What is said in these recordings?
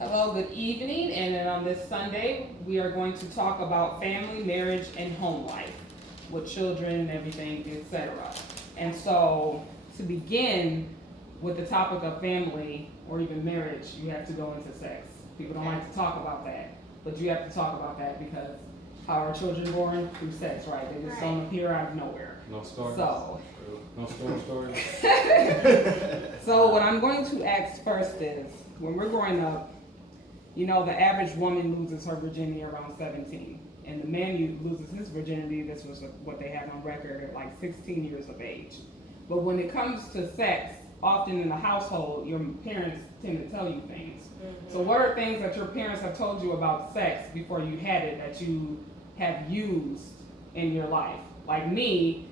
Hello, good evening, and then on this Sunday, we are going to talk about family, marriage, and home life with children and everything, etc. And so, to begin with the topic of family or even marriage, you have to go into sex. People don't like to talk about that, but you have to talk about that because how are children born? Through sex, right? They just don't appear out of nowhere. No stories. So, No stories. so what I'm going to ask first is, when we're growing up, you know, the average woman loses her virginity around 17. And the man loses his virginity, this was what they have on record, at like 16 years of age. But when it comes to sex, often in the household, your parents tend to tell you things. Mm-hmm. So what are things that your parents have told you about sex before you had it that you have used in your life? Like me,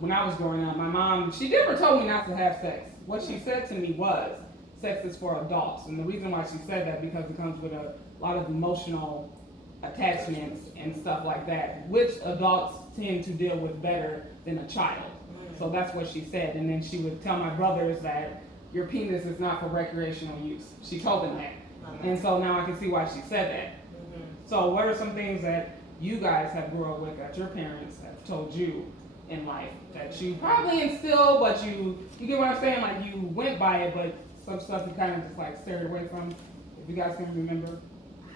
when I was growing up, my mom, she never told me not to have sex. What she said to me was, sex is for adults. And the reason why she said that, because it comes with a lot of emotional attachments and stuff like that, which adults tend to deal with better than a child. So that's what she said. And then she would tell my brothers that your penis is not for recreational use. She told them that. And so now I can see why she said that. So what are some things that you guys have grown up with that your parents have told you in life that you probably instilled, but you get what I'm saying? Like you went by it, but some stuff you kind of just like stared away from, if you guys can remember.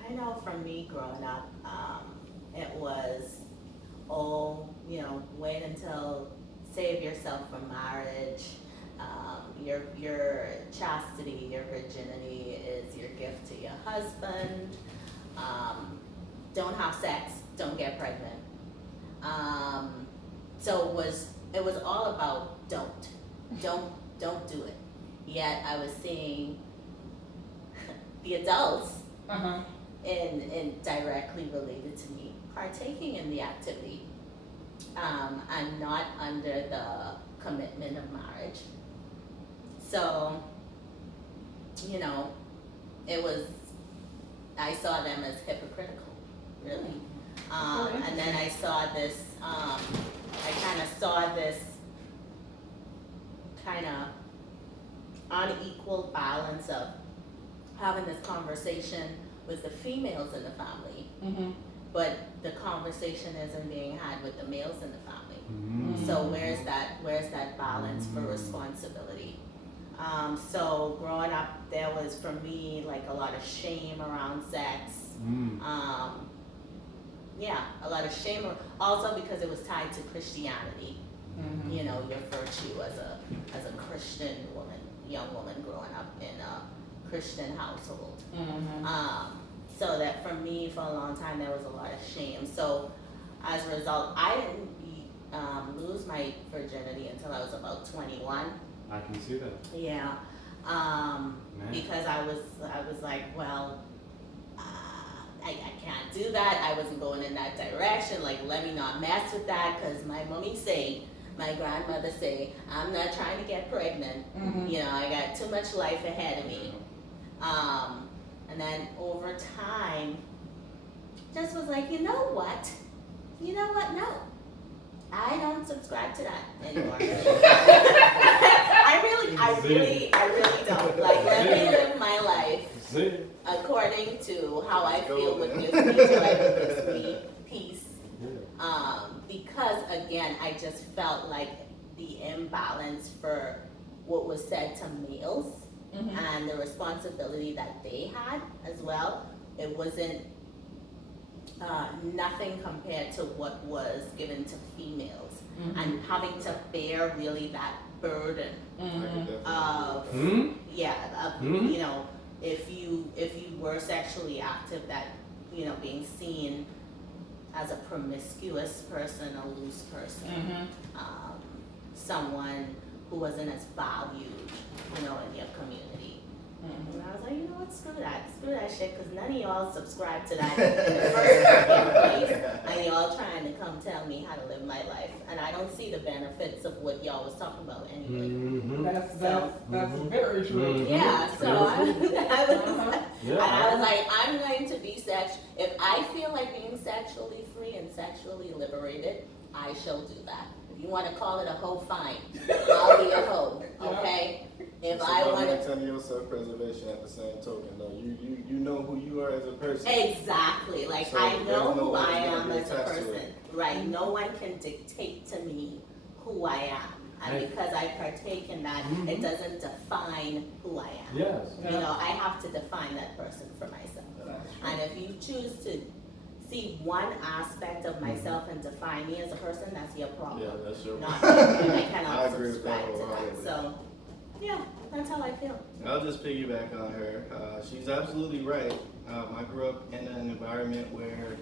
I know for me growing up, it was, wait until, save yourself for marriage. Your chastity, your virginity is your gift to your husband. Don't have sex, don't get pregnant. So it was all about don't do it. Yet I was seeing the adults in directly related to me partaking in the activity. I'm not under the commitment of marriage. So, I saw them as hypocritical, really. And then I saw this, I kind of saw this kind of unequal balance of having this conversation with the females in the family, but the conversation isn't being had with the males in the family. So where's that balance for responsibility? So growing up, there was for me like a lot of shame around sex. A lot of shame, also because it was tied to Christianity. You know, your virtue as a Christian woman, young woman growing up in a Christian household. So that for me, for a long time, there was a lot of shame. So as a result, I didn't lose my virginity until I was about 21. I can see that. Yeah, because I was like, well, I can't do that. I wasn't going in that direction. Like, let me not mess with that, because my grandmother say, I'm not trying to get pregnant. You know, I got too much life ahead of me. And then over time, just was like, you know what? No, I don't subscribe to that anymore. I really don't. Like, let me live my life according to how I feel would give me joy, would give me peace. Because again, I just felt like the imbalance for what was said to males and the responsibility that they had as well. It wasn't nothing compared to what was given to females, and having to bear really that burden of you know, if you were sexually active, that, you know, being seen as a promiscuous person, a loose person, someone who wasn't as valued, you know, in your community. And I was like, you know what, screw that shit, because none of y'all subscribe to that in the first fucking place, and y'all trying to come tell me how to live my life, and I don't see the benefits of what y'all was talking about anyway. That's very true. Yeah, so I was like, I'm going to be if I feel like being sexually free and sexually liberated, I shall do that. If you want to call it a hoe, fine. I'll be a hoe, okay? If It's I about want to, maintaining your self-preservation at the same token, though. You know who you are as a person. exactly, like So I there's know no who one I that's gonna am be as a attached to person, it. right? No one can dictate to me who I am. And Right. because I partake in that, it doesn't define who I am. Yes. You know, I have to define that person for myself. And if you choose to see one aspect of myself and define me as a person, that's your problem. Yeah, that's your Not me. And I cannot I agree with that subscribe to that. wholeheartedly. So, yeah, that's how I feel. I'll just piggyback on her. She's absolutely right. I grew up in an environment where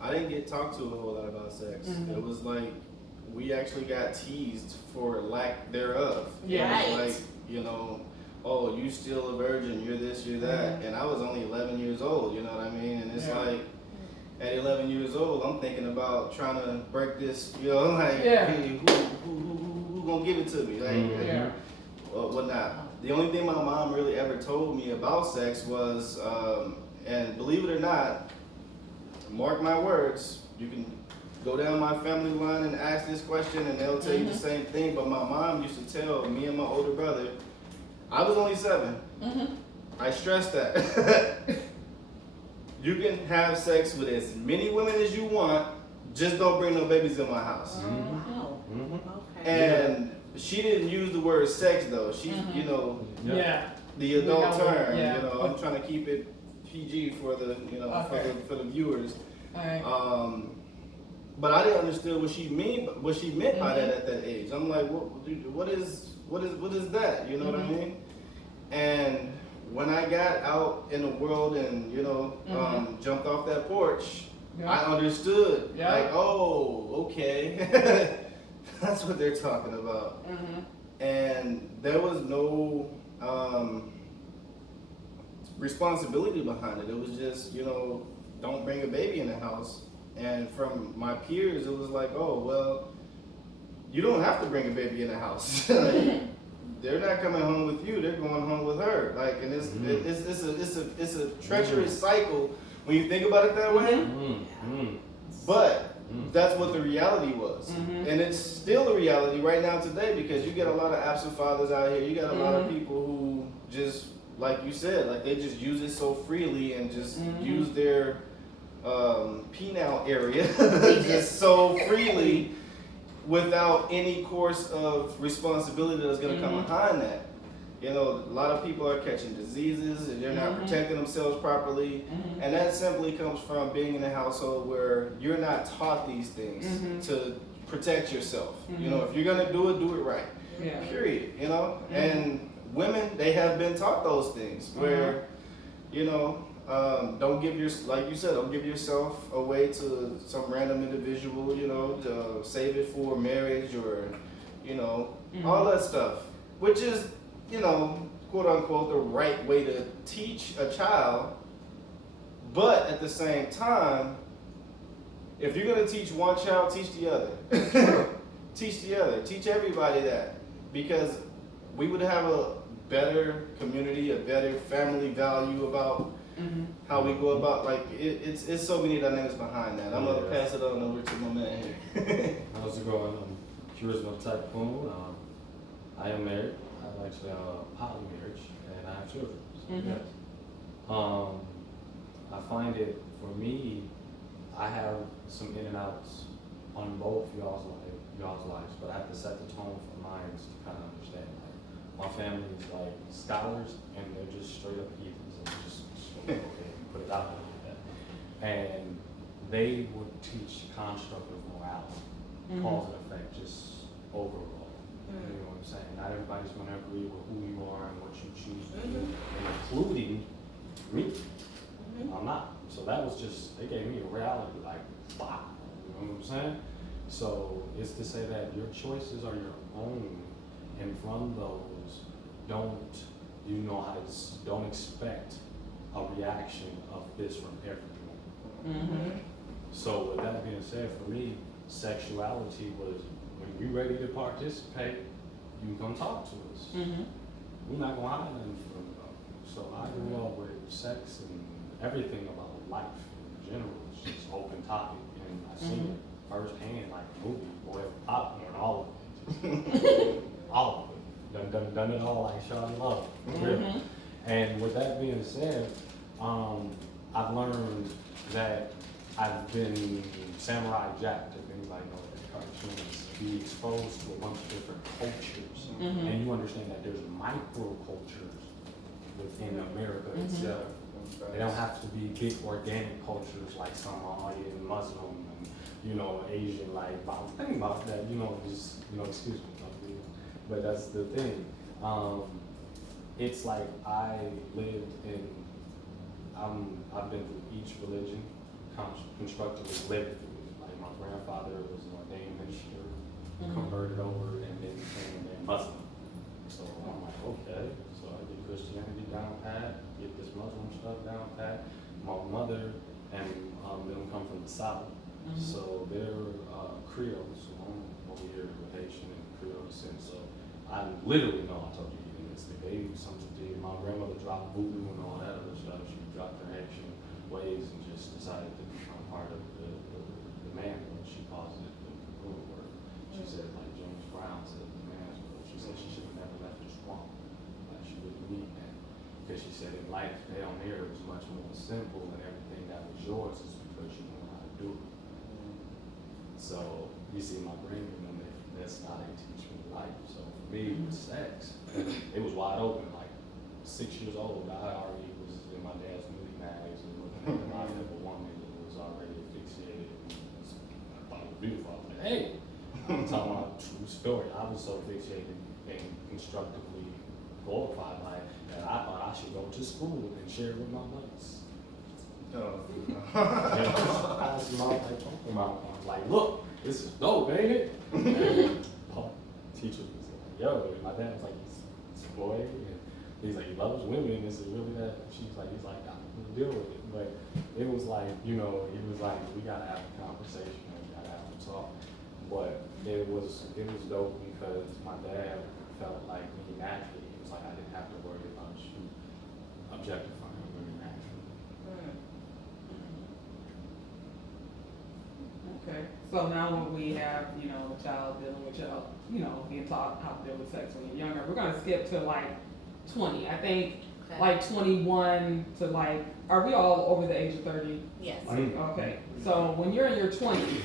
I didn't get talked to a whole lot about sex. It was like we actually got teased for lack thereof. Yeah. It was Right. like, you know, oh, you still a virgin, you're this, you're that. And I was only 11 years old, you know what I mean? And it's Yeah. like, at 11 years old, I'm thinking about trying to break this, you know, like, Yeah. hey, who gonna give it to me? Like, Yeah. whatnot. The only thing my mom really ever told me about sex was, and believe it or not, mark my words, you can go down my family line and ask this question and they'll tell you the same thing, but my mom used to tell me and my older brother, I was only 7. I stress that. You can have sex with as many women as you want, just don't bring no babies in my house. Wow. Okay. And she didn't use the word sex though. She, you know, Yeah. the adult know, term. yeah. You know, I'm trying to keep it PG for the, you know, Okay. for the viewers. Alright. But I didn't understand what she meant by that at that age. I'm like, what is that? You know what I mean? And when I got out in the world and you know jumped off that porch, Yeah. I understood. Yeah. Like, oh, okay, that's what they're talking about. And there was no responsibility behind it. It was just, you know, don't bring a baby in the house. And from my peers, it was like, oh, well, you don't have to bring a baby in the house. Like, they're not coming home with you; they're going home with her. Like, and it's a treacherous cycle when you think about it that way. But that's what the reality was, and it's still the reality right now today because you get a lot of absent fathers out here. You got a lot of people who just, like you said, like they just use it so freely and just use their penile area just so freely without any course of responsibility that's going to come behind that. You know, a lot of people are catching diseases and they're not protecting themselves properly, and that simply comes from being in a household where you're not taught these things to protect yourself. You know, if you're going to do it right. Yeah. Period. You know, and women, they have been taught those things where, you know, don't give like you said, don't give yourself away to some random individual, you know, to save it for marriage or, you know, all that stuff, which is, you know, quote unquote, the right way to teach a child. But at the same time, if you're going to teach one child, teach the other. Teach the other. Teach everybody that. Because we would have a better community, a better family value about how we go about, like, it's so many dynamics behind that. I'm going to pass it on over to my man here. How's it going? I'm Charisma Tycoon. I am married. I'm actually poly marriage, and I have children. So yes. I find it, for me, I have some in and outs on both y'all's lives, but I have to set the tone for mine to kind of understand. Like, my family is like scholars, and they're just straight up heathens, and just okay, put it out there like that. And they would teach construct of morality, cause and effect, just overall. You know what I'm saying? Not everybody's going to agree with who you are and what you choose to do, including me. I'm not. So that was just, they gave me a reality, like, wow. You know what I'm saying? So it's to say that your choices are your own, and from those, don't expect a reaction of this from everyone. So with that being said, for me, sexuality was, when you're ready to participate, you come talk to us. We're not gonna hide nothing from you. So I grew up with sex and everything about life in general. It's just open topic, and I seen it firsthand, like a movie, boy, popcorn, all of it, just, all of it. done it all like Sean Love, really. And with that being said, I've learned that I've been Samurai Jack, if anybody knows that cartoons, be exposed to a bunch of different cultures, and you understand that there's micro-cultures within America itself. They don't have to be big organic cultures like Somalian, Muslim, and, you know, Asian, like, think about that, you know, just, you know, excuse me, but that's the thing. It's like I lived in, I've been through each religion, constructively lived through it. Like my grandfather was an ordained minister, converted over, and then became a Muslim. So I'm like, okay, so I get Christianity down pat, get this Muslim stuff down pat. My mother and them come from the South, so they're Creoles. So I'm over here with Haitian and Creole descent. So I literally know, I told you, they something did. My grandmother dropped voodoo and all that other stuff. She dropped her Haitian ways and just decided to become part of the manhood. She calls it the good work. She said, like James Brown said, the man's world. She said she should have never left the swamp. Like she wouldn't need that. Because she said in life down there it was much more simple, and everything that was yours is because you know how to do it. So you see my grandmother, that's how they teach me life. So for me with sex, it was wide open. Like 6 years old, I already was in my dad's movie mags and looking at the body of a woman that was already asphyxiated. I thought it was beautiful. I was like, hey, I'm talking about a true story. I was so fixated and constructively glorified by it that I thought I should go to school and share it with my buddies. I was like, look, this is dope, ain't it? And teacher was like, yo, and my dad was like, he's a boy, and he's like, he loves women, is it really that? He's like, I can deal with it. But it was like, you know, he was like, we gotta have a conversation, and we gotta have a talk. But it was dope because my dad felt like me naturally. He was like, I didn't have to worry about you objectifying women naturally. Okay, so now when we have, you know, a child dealing with y'all, you know, being taught how to deal with sex when you're younger, we're gonna skip to like 20. I think like 21 to like, are we all over the age of 30? Yes. Okay, so when you're in your 20s,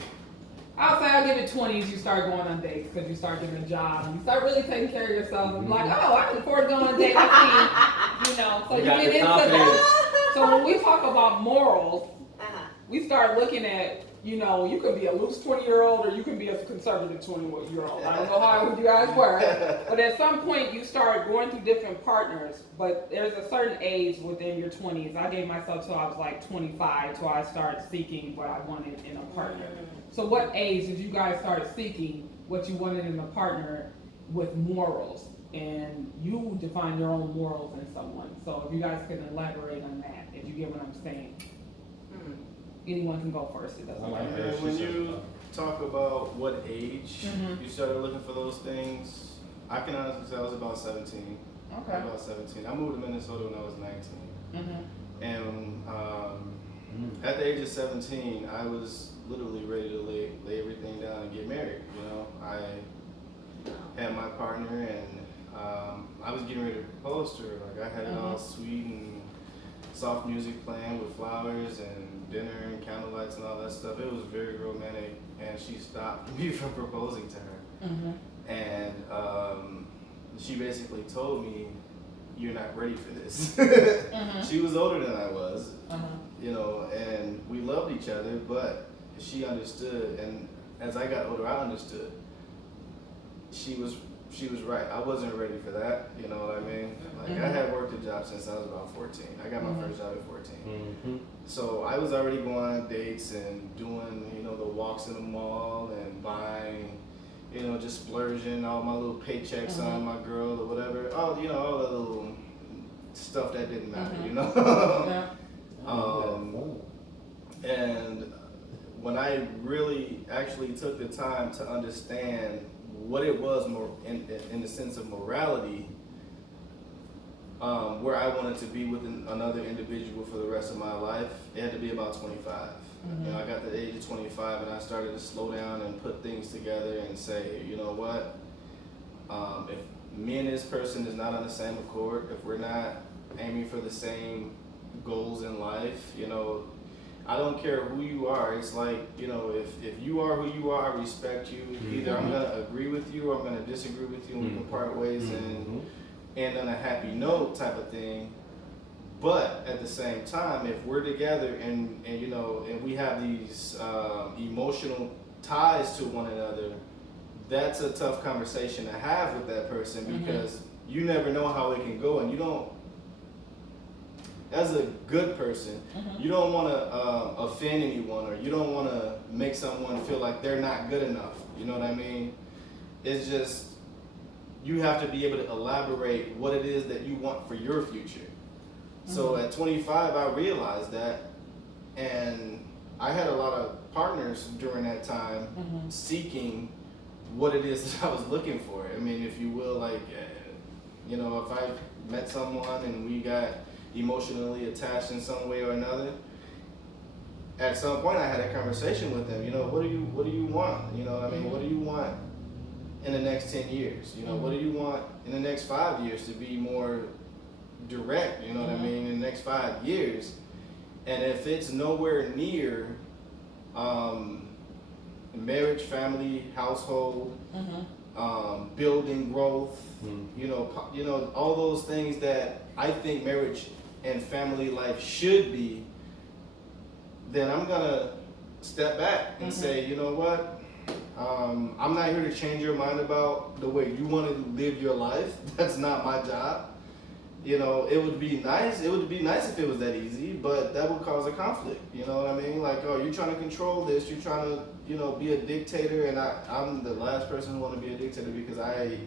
I'll say I'll give it 20s, you start going on dates because you start getting a job and you start really taking care of yourself and be like, oh, I can afford to go on a date, I see, you know, so you get into that. So when we talk about morals, we start looking at, you know, you could be a loose 20-year-old or you can be a conservative 20-year-old. I don't know how old you guys were, but at some point you start going through different partners, but there's a certain age within your 20s. I gave myself till I was like 25 till I started seeking what I wanted in a partner. So what age did you guys start seeking what you wanted in a partner with morals? And you define your own morals in someone. So if you guys can elaborate on that, if you get what I'm saying. Anyone can go first, it doesn't matter. When you talk about what age you started looking for those things, I can honestly say I was about 17. Okay. About 17. I moved to Minnesota when I was 19. And at the age of 17, I was literally ready to lay everything down and get married. You know, I had my partner and I was getting ready to propose to her. Like I had it all sweet and soft music playing with flowers and dinner and candlelights and all that stuff. It was very romantic, and she stopped me from proposing to her. And she basically told me, "You're not ready for this." She was older than I was, you know, and we loved each other, but she understood. And as I got older, I understood. She was right. I wasn't ready for that. You know what I mean? Like I had worked a job since I was about 14. I got my first job at 14. So I was already going on dates and doing, you know, the walks in the mall and buying, you know, just splurging all my little paychecks on my girl or whatever. All, you know, all the little stuff that didn't matter, you know? And when I really actually took the time to understand what it was more in the sense of morality, where I wanted to be with another individual for the rest of my life, it had to be about 25. You know, I got to the age of 25 and I started to slow down and put things together and say, you know what, if me and this person is not on the same accord, if we're not aiming for the same goals in life, you know, I don't care who you are. It's like, you know, if you are who you are, I respect you. Either I'm gonna agree with you or I'm gonna disagree with you, and we can part ways and end on a happy note type of thing. But at the same time, if we're together and you know, and we have these emotional ties to one another, that's a tough conversation to have with that person, because you never know how it can go, and you don't, as a good person, you don't want to offend anyone, or you don't want to make someone feel like they're not good enough. You know what I mean? It's just, you have to be able to elaborate what it is that you want for your future. So at 25, I realized that, and I had a lot of partners during that time seeking what it is that I was looking for. I mean, if you will, like, you know, if I met someone and we got emotionally attached in some way or another, at some point I had a conversation with them. You know, what do you want? You know what I mean? What do you want in the next 10 years? You know, what do you want in the next 5 years, to be more direct? You know what I mean? In the next 5 years. And if it's nowhere near marriage, family, household, building growth, you know, all those things that I think marriage and family life should be, then I'm gonna step back and say, you know what, I'm not here to change your mind about the way you want to live your life. That's not my job. You know, it would be nice if it was that easy, but that would cause a conflict. You know what I mean? Like, oh, you're trying to control this, you're trying to, you know, be a dictator, and I'm the last person who want to be a dictator, because I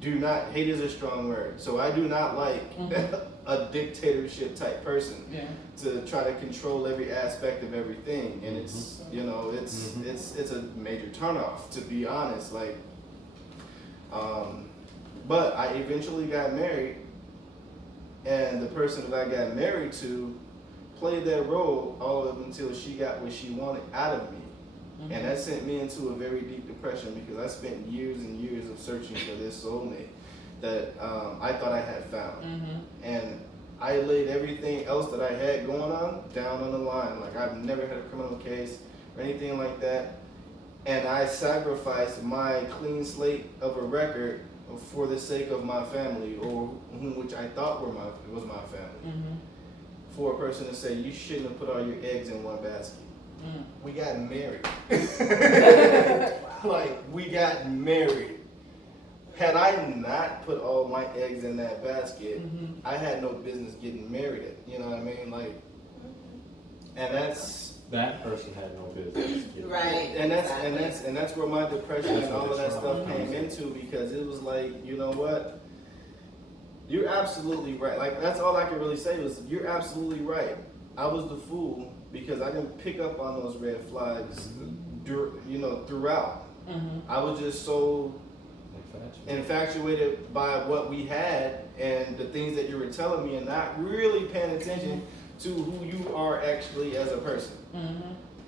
do not, hate is a strong word, so I do not like a dictatorship type person to try to control every aspect of everything, and it's, you know, it's a major turnoff, to be honest. Like, but I eventually got married, and the person that I got married to played that role all up until she got what she wanted out of me. And that sent me into a very deep depression, because I spent years and years of searching for this soulmate that I thought I had found. And I laid everything else that I had going on down on the line. Like, I've never had a criminal case or anything like that. And I sacrificed my clean slate of a record for the sake of my family, or which I thought was my family. For a person to say, you shouldn't have put all your eggs in one basket. We got married. Like, we got married. Had I not put all my eggs in that basket, I had no business getting married. You know what I mean? Like, and that person had no business. Right. And that's where my depression and all of that stuff came into, because it was like, you know what? You're absolutely right. Like, that's all I can really say was, you're absolutely right. I was the fool, because I didn't pick up on those red flags, you know, throughout. I was just so infatuated by what we had and the things that you were telling me, and not really paying attention to who you are actually as a person.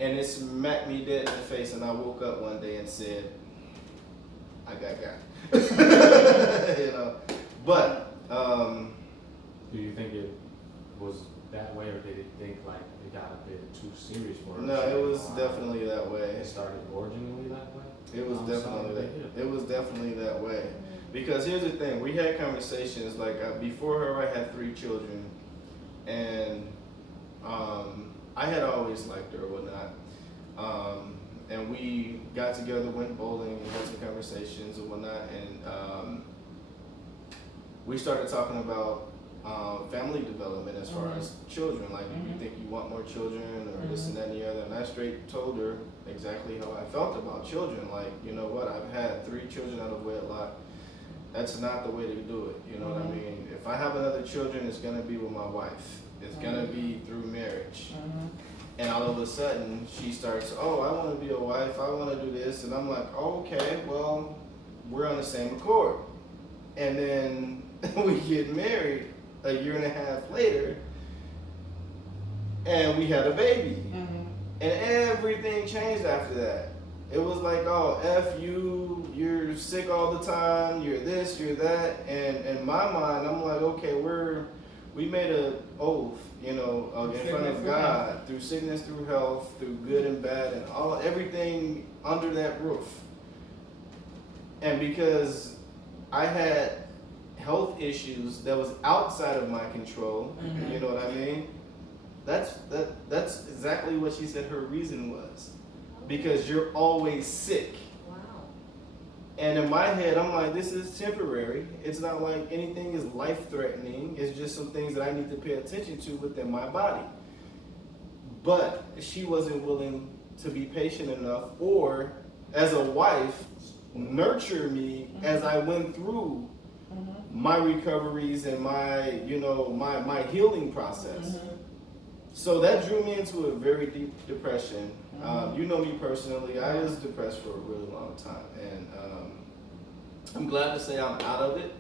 And it smacked me dead in the face, and I woke up one day and said, I got you know. But do you think it was that way, or did it think like it got a bit too serious for her? No, it was definitely that way. It started originally that way? It was definitely that way. Because here's the thing, we had conversations, like, before her I had 3 children, and I had always liked her or whatnot. And we got together, went bowling, and had some conversations and whatnot, and we started talking about family development as far as children. Like, you think you want more children, or this and that and the other. And I straight told her exactly how I felt about children. Like, you know what, I've had 3 children out of wedlock. That's not the way to do it. You know what I mean? If I have another children, it's gonna be with my wife. It's gonna be through marriage. And all of a sudden, she starts, oh, I want to be a wife, I want to do this. And I'm like, oh, okay, well, we're on the same accord. And then we get married a year and a half later, and we had a baby. And everything changed after that. It was like, oh, F you, you're sick all the time, you're this, you're that. And in my mind, I'm like, okay, we made an oath, you know, in front of God, through sickness, through health, through good and bad, and everything under that roof. And because I had health issues that was outside of my control, you know what I mean? That's exactly what she said her reason was. Because you're always sick. Wow. And in my head, I'm like, this is temporary. It's not like anything is life-threatening. It's just some things that I need to pay attention to within my body. But she wasn't willing to be patient enough, or as a wife, nurture me as I went through my recoveries and my, you know, my healing process. So that drew me into a very deep depression. You know me personally, I was depressed for a really long time, and I'm glad to say I'm out of it.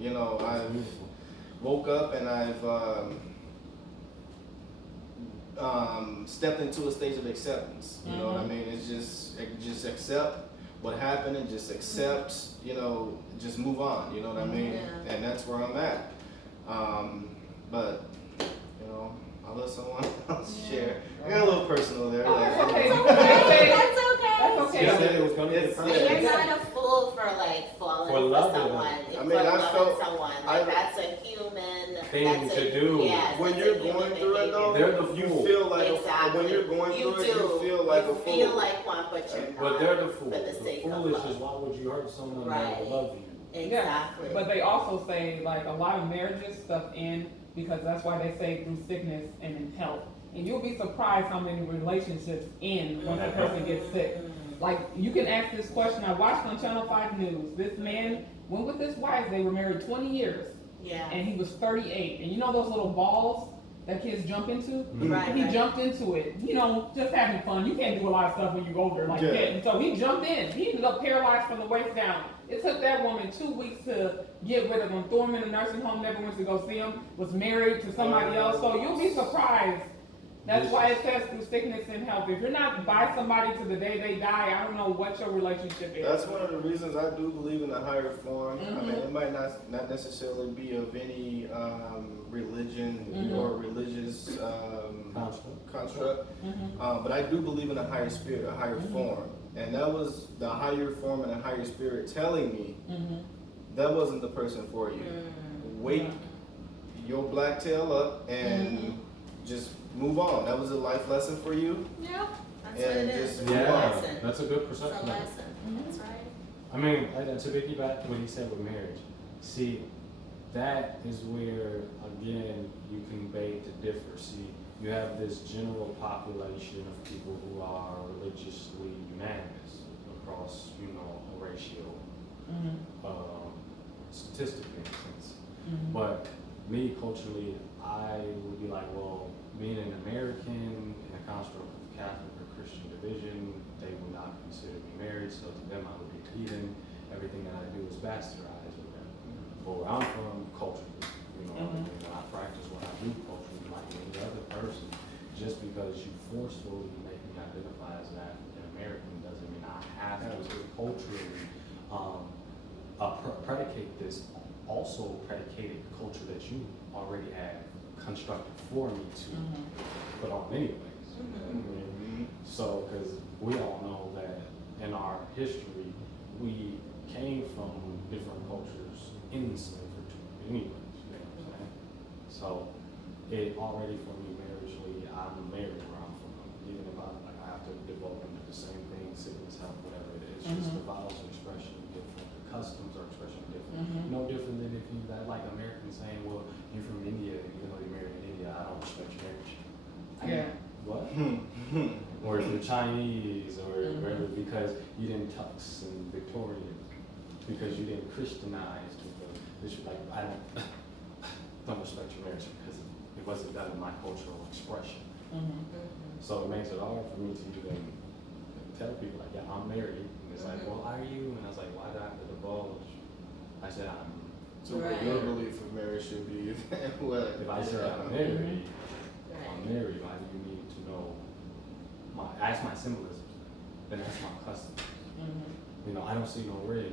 You know, I've woke up and I've stepped into a stage of acceptance. You know what I mean? It's just accept what happened and just accept, you know, just move on. You know what I mean? Yeah. And that's where I'm at. But you know, I'll let someone else share. I got a little personal there. Oh, that's okay. That's okay. That's okay. That's okay. She said it was gonna be You're not a fool for like falling For for loving someone. I mean, for I loving felt- someone. Like that's a human thing that's to do. Yes, When that's you're a human going through it though, They're the you fool. feel like Exactly. when you're going You through it, do. you feel like a You fool. feel like one, but you're not. But they're the fool. For the The sake of foolish love. is why would you hurt someone Right. that love you? Exactly. But they also say like a lot of marriages stuff end because that's why they say through sickness and in health. And you'll be surprised how many relationships end once a person gets sick. Like you can ask this question. I watched on Channel 5 News. This man went with his wife. They were married 20 years, Yeah. and he was 38. And you know those little balls that kids jump into? Right. He jumped into it, you know, just having fun. You can't do a lot of stuff when you're older like Yeah. that. And so he jumped in. He ended up paralyzed from the waist down. It took that woman 2 weeks to get rid of him, throw him in a nursing home, never went to go see him, was married to somebody else. So you'll be surprised. That's why it says through sickness and health. If you're not by somebody to the day they die, I don't know what your relationship is. That's one of the reasons I do believe in a higher form. I mean, it might not necessarily be of any religion or religious construct, but I do believe in a higher spirit, a higher form. And that was the higher form and a higher spirit telling me that wasn't the person for you. Wake your black tail up and just move on. That was a life lesson for you. Yep. That's And what it is. just It's a Yeah, lesson. that's a good It's a perception. lesson. That's right. I mean, to piggyback what he said with marriage, see, that is where, again, you can beg to differ. See, you have this general population of people who are religiously unanimous across, you know, a ratio, statistically in a sense. But me, culturally, I would be like, well, being an American in a construct of Catholic or Christian division, they would not consider me married, so to them I would be heathen. Everything that I do is bastardized with them. But where I'm from, culturally, you know, I practice what I do culturally like any other person. Just because you forcefully make me identify as an African American doesn't mean I have to culturally predicate this. Also predicated the culture that you already have constructed for me to put on anyways. So, because we all know that in our history, we came from different cultures in slavery anyways, you know what I'm saying? So, it already for me marriagely, I'm married where I'm from. Even if I have to devote into the same thing, sickness, health, whatever it is, just the vows of expression are different, the customs are expression different. No different than if you that like Americans saying, well, you're from India, even though you're married in India, I don't respect your marriage. Yeah. What? Or if you're Chinese or whatever, because you didn't tux and Victorian, because you didn't Christianize people. Like, I don't respect your marriage because it wasn't done in my cultural expression. So it makes it hard for me to even tell people like, yeah, I'm married. And it's like, well, are you? And I was like, why do I have to divulge? I said, I'm. So what your belief of marriage should be well, If I say I'm married, why do you need to know ask my symbolism? then that's my custom. Mhm. You know, I don't see no rig.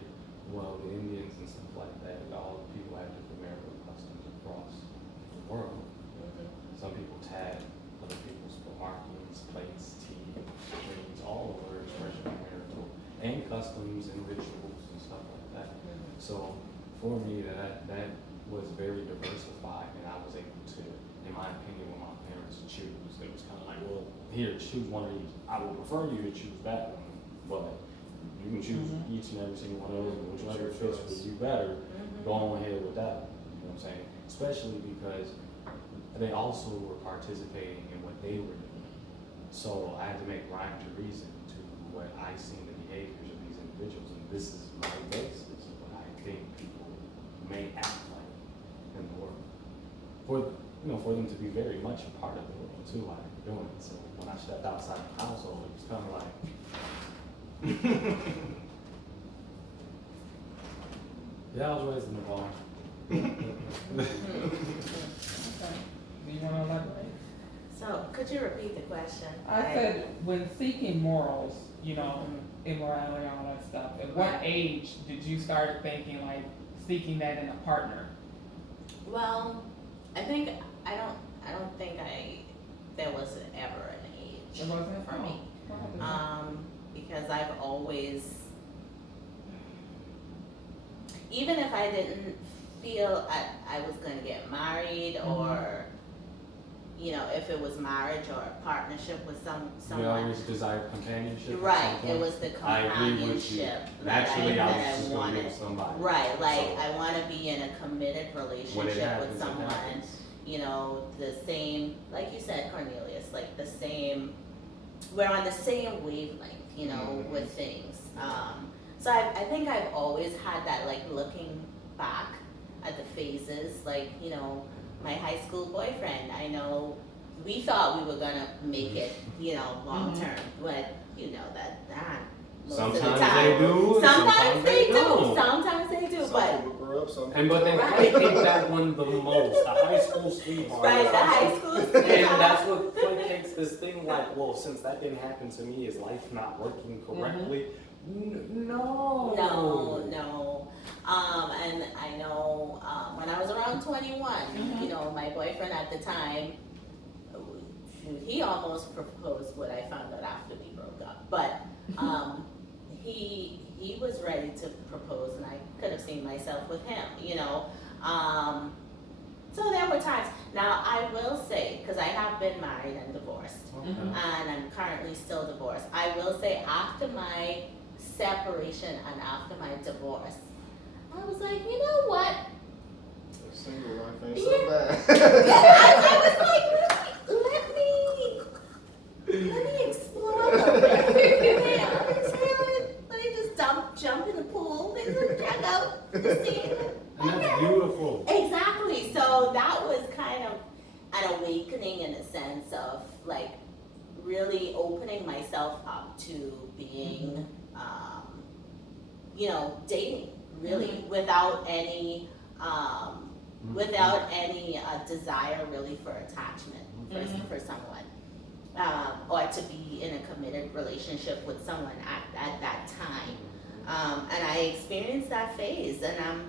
Well, the Indians and stuff like that, all the people have different marital customs across the world. Mhm. Some people tag other people's markings, plates, tea, rings, all over expression of marital, and customs and rituals and stuff like that. Mhm. So for me, that was very diversified, and I was able to, in my opinion, when my parents choose, it was kind of like, well, here, choose one of these. I would prefer you to choose that one, but you can choose each and every single one of those, and whichever fits for you better, go on ahead with that one. You know what I'm saying? Especially because they also were participating in what they were doing. So I had to make rhyme to reason to what I seen the behaviors of these individuals, and this is my basis of what I think people may act like in the world. For them to be very much a part of the world too, while they're doing it. So when I stepped outside the household, it was kind of like, yeah, I was raised in the barn. Okay. Do you want to elaborate? So, could you repeat the question? I said, when seeking morals, you know, immorality, all that stuff, at what Right. age did you start thinking like seeking that in a partner? Well, I don't think there was ever an age It wasn't for me. Because I've always, even if I didn't feel I was gonna get married or, you know, if it was marriage or a partnership with You someone. always desired companionship. at Right, some it point? was the I agree with you. companionship Naturally, I was that just I gonna be wanted. with somebody. Right, like So, I wanna be in a committed when it relationship happens, with it someone, happens. you know, the same, like you said, Cornelius, like the same, we're on the same wavelength, you know, with things. So I think I've always had that, like looking back at the phases, like, you know, my high school boyfriend, I know we thought we were gonna make it, you know, long term, but you know that most of the Sometimes time. they do, and Sometimes they do. don't. Sometimes they do, Some but people grow up, some But they Right. placate that one the most, the high school sweetheart. right, the high school And sweetheart. that's what placates this thing like, well, since that didn't happen to me, is life not working correctly? No. No. And I know when I was around 21, you know, my boyfriend at the time, he almost proposed what I found out after we broke up. But he was ready to propose, and I could have seen myself with him, you know. So there were times. Now I will say, because I have been married and divorced, and I'm currently still divorced. I will say after my separation and after my divorce, I was like, you know what? single life ain't Yeah. so bad. I was like, let me explore a little bit. Yeah, let me just jump in the pool and check out the scene. And that's beautiful. Exactly. So that was kind of an awakening in a sense of like really opening myself up to being, you know, dating really without any desire really for attachment for someone, or to be in a committed relationship with someone at that time. And I experienced that phase, and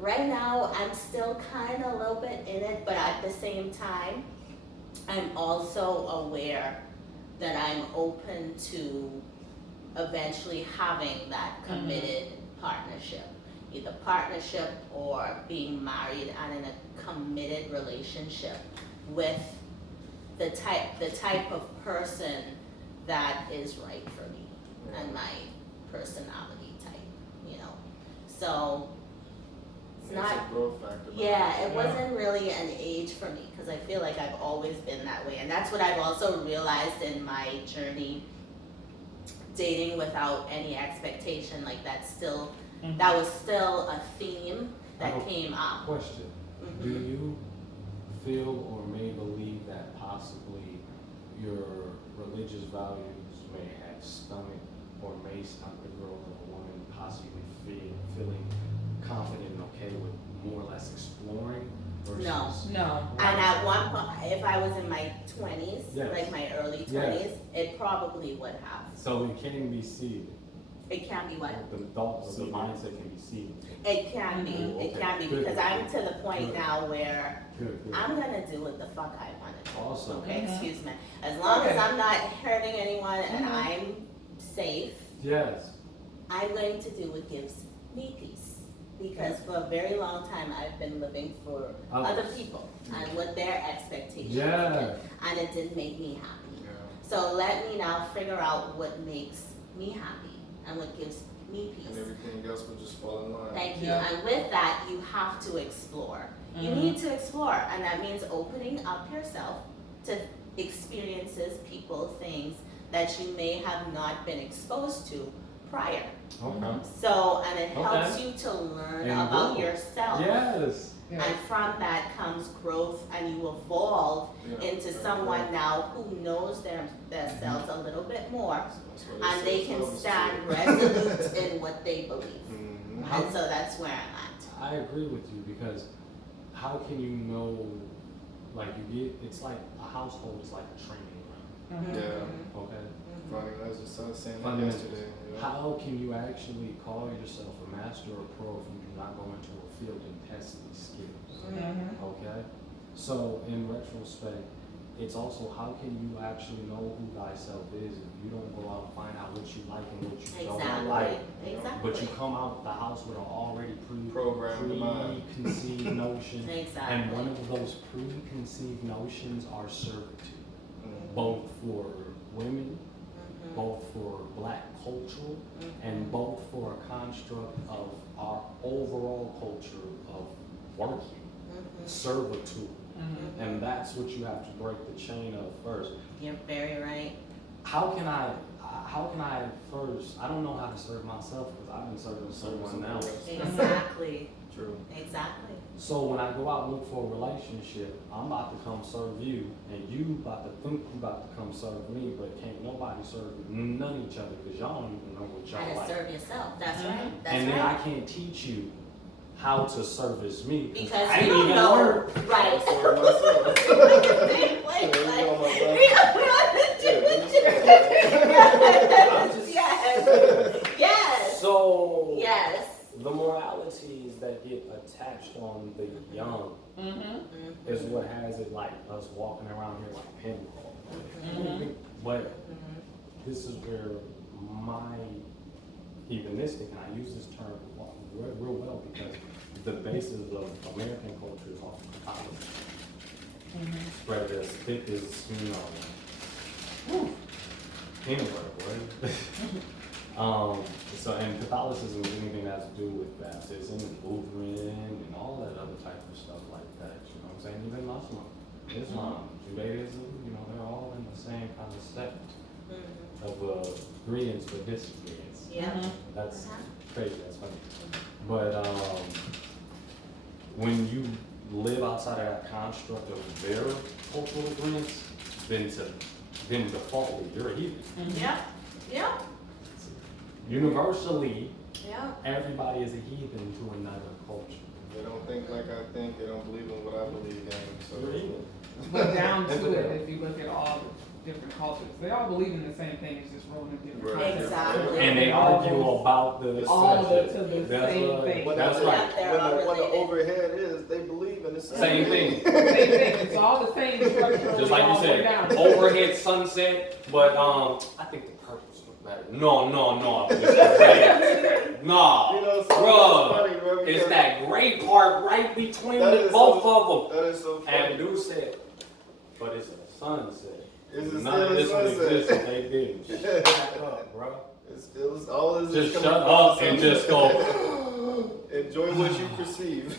right now I'm still kind of a little bit in it, but at the same time, I'm also aware that I'm open to eventually having that committed partnership, either partnership or being married and in a committed relationship with the type of person that is right for me and my personality type, you know. So it's not. a growth factor. Yeah, it wasn't really an age for me because I feel like I've always been that way, and that's what I've also realized in my journey dating without any expectation. Like that was still a theme that came up. Question. Do you feel or may believe that possibly your religious values may have stomach or may stop the growth of a woman possibly feeling confident and okay with more or less exploring versus? No. And at one point, if I was in my 20s, Yes. like my early 20s, Yes. it probably would have. So it can be seeded. It can be what? The thoughts, the mindset can be seeded. It can be. Mhm. It can be Good. because I'm to the point Good. now where Good. I'm gonna do what the fuck I want to do. Awesome. Okay, Mhm. excuse me. As long Okay. as I'm not hurting anyone and Mhm. I'm safe, Yes. I'm going to do what gives me peace. Because for a very long time I've been living for other Others. people and what their expectations Yeah. were, and it didn't make me happy. Yeah. So let me now figure out what makes me happy and what gives me peace. And everything else will just fall in line. Thank you. Yeah. And with that, you have to explore. You Mhm. need to explore, and that means opening up yourself to experiences, people, things that you may have not been exposed to prior. Okay. So, and it helps Okay. you to learn And about grow. yourself. Yes. Yeah. And from that comes growth, and you evolve Yeah. into someone now who knows themselves a little bit more, That's why and say they can love is stand true. resolute in what they believe. Mhm. And so that's where I'm at. I agree with you because how can you know, like it's like a household is like a training ground, Mhm. Yeah. okay? Fundamentals, I was saying that Fundamentals. yesterday. Yeah. How can you actually call yourself a master or pro if you do not go into a field and test these skills, Mhm. okay? So in retrospect, it's also how can you actually know who thyself is if you don't go out and find out what you like and what you don't like. Exactly. But you come out the house with an already Programmed mind. preconceived notion. Exactly. And one of those preconceived notions are servitude, Mhm. both for women, Mhm. both for black culture, Mhm. and both for a construct of our overall culture of working, Mhm. servitude. Mhm. And that's what you have to break the chain of first. You're very right. How can I first, I don't know how to serve myself because I've been serving someone else. Exactly. True. Exactly. So when I go out and look for a relationship, I'm about to come serve you, and you about to think you about to come serve me, but can't nobody serve none of each other because y'all don't even know what How y'all to like. serve yourself. That's Mhm. right. That's And then I right. can't teach you how to service me Because I you didn't don't even know. learn. Right. That's where myself. We on the Yes. Yes. So Yes. the moralities that get attached on the young Mhm. is what has it like us walking around here like pinball. Mhm. But this is where my heathenistic, and I use this term real well because the basis of American culture is off of Catholicism. Mhm. Spread as thick as, peanut butter, boy. So, and Catholicism is anything that has to do with baptism and Lutheran and all that other type of stuff like that. You know what I'm saying? Even Muslim, Islam, Judaism, they're all in the same kind of sect of agreements but disagreements. Yeah. Mhm. That's Uh-huh. crazy, that's funny. But when you live outside of that construct of their cultural agreements, then defaultly you're a heathen. Mhm. Yeah. Yeah. Universally, Yeah. everybody is a heathen to another culture. They don't think like I think. They don't believe in what I believe in. So. But down to it, if you look at all the different cultures, they all believe in the same thing, it's just rolling in different Right. concepts. Exactly. And they argue about the all the subject. to the That's same right. thing. That's Yeah, right. they're all When the related. overhead is, they believe in the Same thing. Same thing. It's all the same structure. Just like all you the way said, down. overhead sunset, but I think the purples look better. No, it's the red. Nah, You know, so bruh, that's funny, bro. it's because that gray part right between that the, is both so- of them. That is so funny. And Abdul said, but it's a sunset. It's None still of a this would sunset. exist if they didn't. Shut up, bro. It's still all this Just is shut coming up from and something. just go. Enjoy what you perceive.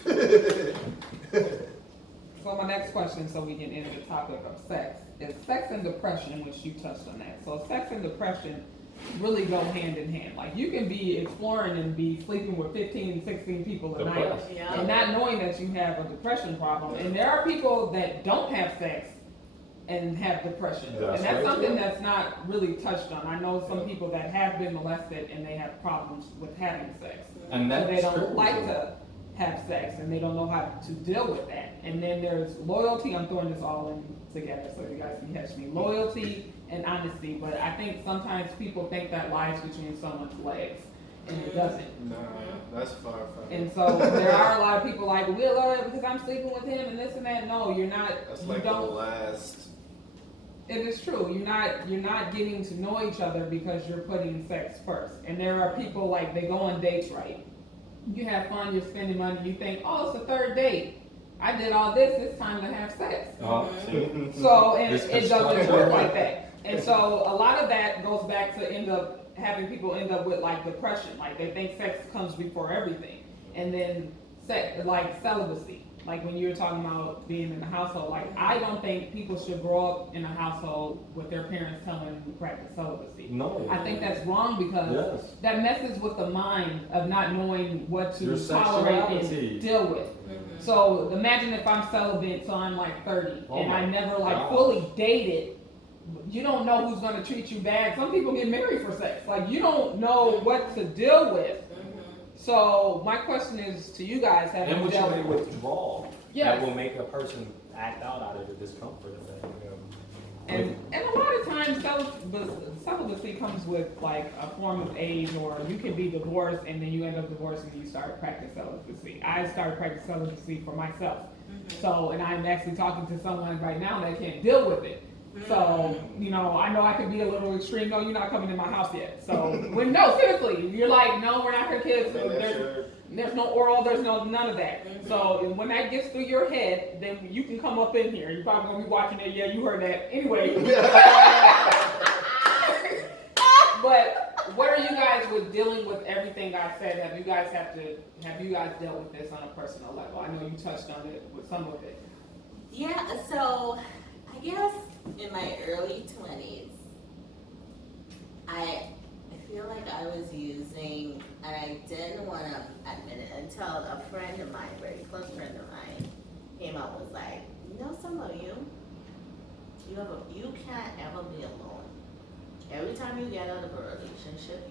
So my next question, so we get into the topic of sex, is sex and depression, which you touched on that. So sex and depression really go hand in hand. Like you can be exploring and be sleeping with 15, 16 people a night Depressed. Yeah. and not knowing that you have a depression problem. And there are people that don't have sex and have depression. That's and that's right, something yeah. that's not really touched on. I know some people that have been molested and they have problems with having sex. And So that's they don't true. like to have sex and they don't know how to deal with that. And then there's loyalty. I'm throwing this all in together so you guys can catch me. Loyalty and honesty. But I think sometimes people think that lies between someone's legs, and it doesn't. No, that's far from it. And so there are a lot of people like, we're loyal because I'm sleeping with him and this and that. No, you're not. That's You like the don't. last. It is true. You're not getting to know each other because you're putting sex first. And there are people like they go on dates, right? You have fun, you're spending money, you think, oh, it's the third date. I did all this, it's time to have sex. So and it doesn't work like that. And so a lot of that goes back to having people end up with like depression. Like they think sex comes before everything. And then sex, like celibacy. Like when you were talking about being in a household, like I don't think people should grow up in a household with their parents telling them to practice celibacy. No. I think that's wrong because that messes with the mind of not knowing what to tolerate and deal with. Mm-hmm. So imagine if I'm celibate till I'm like 30 and I never like fully dated. You don't know who's gonna treat you bad. Some people get married for sex. Like you don't know what to deal with. So my question is to you guys: have and you what you dealt may with? withdraw that will make a person act out of the discomfort of that. And a lot of times celibacy comes with like a form of age, or you can be divorced and then you end up divorced and you start practicing celibacy. I started practicing celibacy for myself. So, and I'm actually talking to someone right now that can't deal with it. So, you know I could be a little extreme. No, you're not coming in my house yet. So, no, seriously, you're like, no, we're not gonna kiss. There's no oral, there's none of that. So, when that gets through your head, then you can come up in here. You're probably gonna be watching it. Yeah, you heard that. Anyway. But what are you guys with dealing with everything I said? Have you guys dealt with this on a personal level? I know you touched on it with some of it. Yeah, so I guess in my early 20s, I feel like I was using, and I didn't want to admit it until a friend of mine, very close friend of mine, came out and was like, some of you can't ever be alone. Every time you get out of a relationship,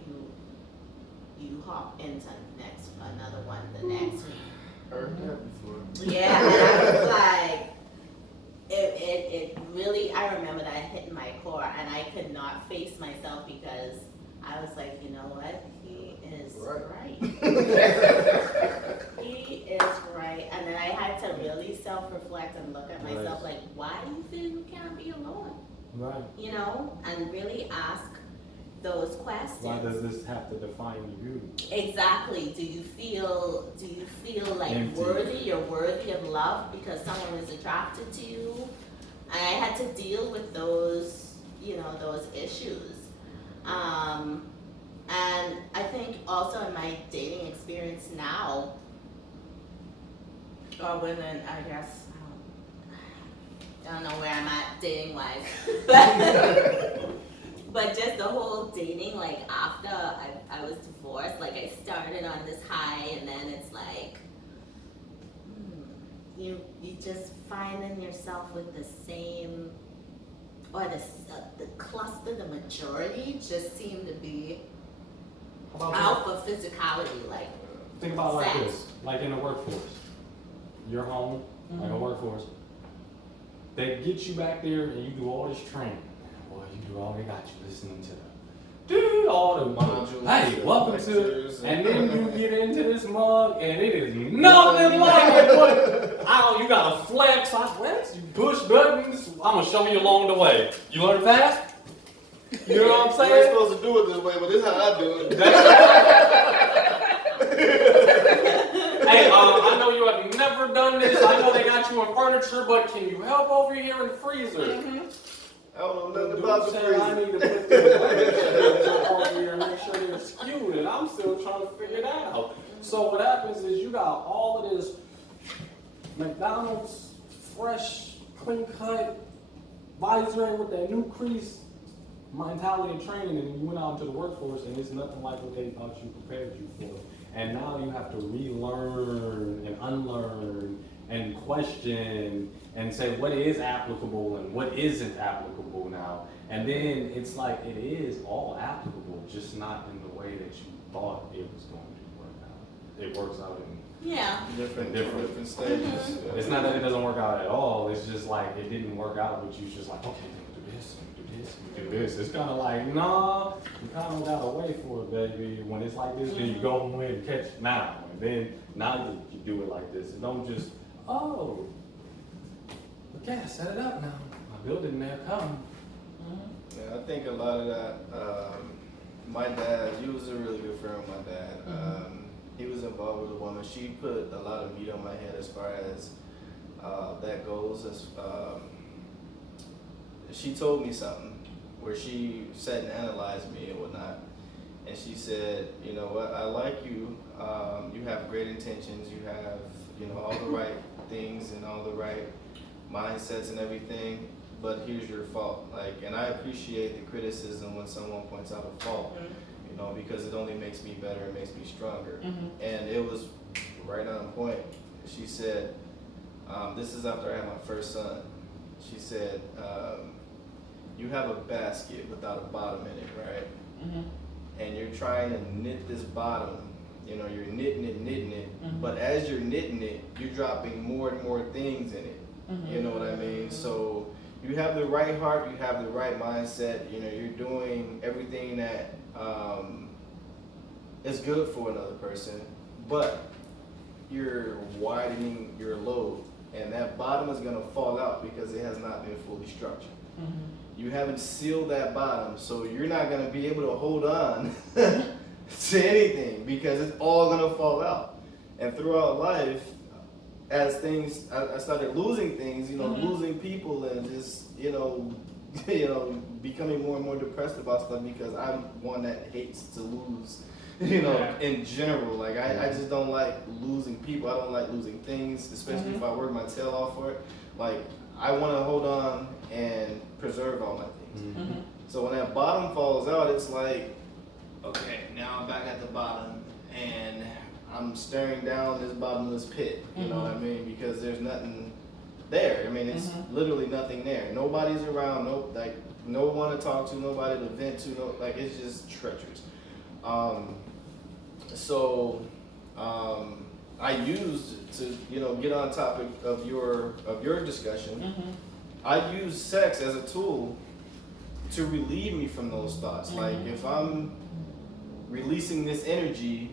you hop into another one the next week. Heard that before. Yeah, and I was like, it really, I remember that hitting my core, and I could not face myself because I was like, you know what? He is right. He is right. And then I had to really self-reflect and look at myself like, why do you feel you can't be alone? Right. And really ask those questions. Why does this have to define you? Exactly. Do you feel like Empty. you're worthy of love because someone is attracted to you? And I had to deal with those issues. And I think also in my dating experience now, or women, I guess, I don't know where I'm at dating wise, but just the whole dating, like after I was divorced, like I started on this high and then it's like, you just finding yourself with the same, or the cluster, the majority just seem to be out for physicality, like Think about it like sex. this, like in the workforce. You're home, like a workforce. They get you back there and you do all this training. Boy, you do all they got you listening to all the modules. Hey, welcome lectures, to, and then you get into this mug and it is nothing like it. But you gotta flex. You push buttons. I'm gonna show you along the way. You learn fast? You know what I'm saying? You ain't supposed to do it this way, but this is how I do it. Hey, I know you have never done this. I know they got you in furniture, but can you help over here in the freezer? I don't know nothing about the I freezer. need to put the furniture over here and make sure they're skewed, and I'm still trying to figure that out. So what happens is you got all of this McDonald's fresh, clean cut visor with that new crease mentality and training, and you went out into the workforce and it's nothing like what they thought you prepared you for. And now you have to relearn and unlearn and question and say what is applicable and what isn't applicable now. And then it's like it is all applicable, just not in the way that you thought it was going to work out. it works out in. Yeah. different stages. It's not that it doesn't work out at all. It's just like it didn't work out, but you just like, okay, then do this, do this, do this. It's kind of like, nah, you kind of gotta wait for it, baby. When it's like this, then you go ahead and catch it now. And then now you do it like this. And don't just, oh, okay, I set it up now. My building there come. Yeah, I think a lot of that. My dad, he was a really good friend with my dad. He was involved with a woman. She put a lot of meat on my head as far as that goes. She told me something where she sat and analyzed me and whatnot, and she said, you know what, I like you. You have great intentions. You have, you know, all the right things and all the right mindsets and everything. But here's your fault. Like, and I appreciate the criticism when someone points out a fault. You know, because it only makes me better, it makes me stronger. And it was right on point. She said, this is after I had my first son. She said, you have a basket without a bottom in it, right? And you're trying to knit this bottom, you know, you're knitting it, but as you're knitting it, you're dropping more and more things in it. You know what I mean? So you have the right heart, you have the right mindset, you know, you're doing everything that is good for another person, but you're widening your load, and that bottom is gonna fall out because it has not been fully structured. You haven't sealed that bottom, so you're not gonna be able to hold on to anything because it's all gonna fall out. And throughout life, as things, I started losing things, you know, losing people and just, you know, becoming more and more depressed about stuff because I'm one that hates to lose, you know, in general. Like, I just don't like losing people. I don't like losing things, especially if I work my tail off for it. Like, I want to hold on and preserve all my things. So when that bottom falls out, it's like, okay, now I'm back at the bottom and I'm staring down this bottomless pit, you know what I mean? Because there's nothing there. I mean, it's literally nothing there. Nobody's around, no one to talk to, nobody to vent to, it's just treacherous. I used to, you know, get on topic of your discussion. I use sex as a tool to relieve me from those thoughts. Like, if I'm releasing this energy,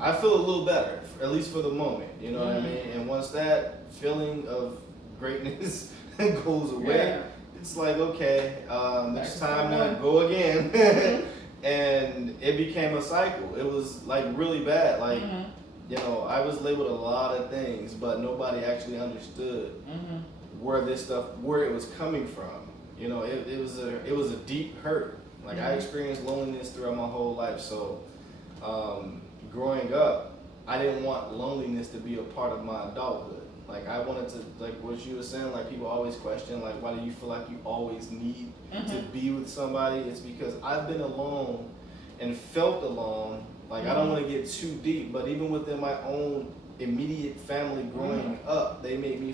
I feel a little better, at least for the moment, you know what I mean? And once that feeling of greatness goes away, it's like, okay, it's time to go again. And it became a cycle. It was like really bad. Like, you know, I was labeled a lot of things, but nobody actually understood where it was coming from. You know, it was a deep hurt. Like, I experienced loneliness throughout my whole life. So, growing up, I didn't want loneliness to be a part of my adulthood. Like, I wanted to, like what you were saying, like, people always question, like, why do you feel like you always need to be with somebody? It's because I've been alone and felt alone. Like, I don't want to get too deep, but even within my own immediate family growing up, they made me